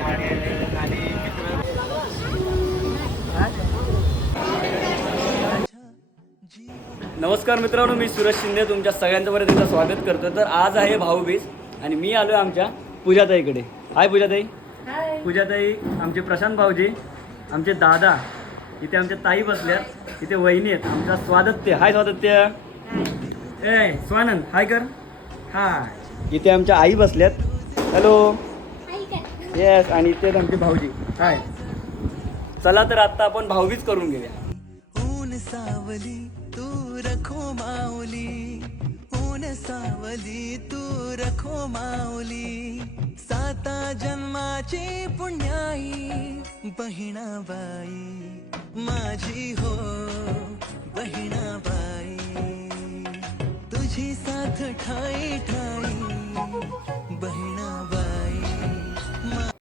आणि नमस्कार मित्रांनो, मी सुरेश शिंदे तुमच्या सगळ्यांचं बरं तुमचं स्वागत करतो. तर आज आहे भाऊबीज आणि मी आलो आहे आमच्या पूजाताईकडे. हाय पूजाताई. पूजाताई, आमचे प्रशांत भाऊजी, आमचे दादा, इथे आमच्या ताई बसल्यात, इथे वहिनी आहेत, आमचा स्वादत्य. हाय स्वादत्य. ए स्वानंद हाय कर. हाय. इथे आमच्या आई बसल्यात. हॅलो. येस. आणि इथेच आमचे भाऊजी. हाय. चला तर आत्ता आपण भाऊबीज करून घेऊया. ऊन सावली तू रखो माऊली, ऊन सावली तू रखो माऊली, साता जन्माची पुण्याई बहिणाबाई माझी हो बहिणाबाई, तुझी साथ ठाई ठाई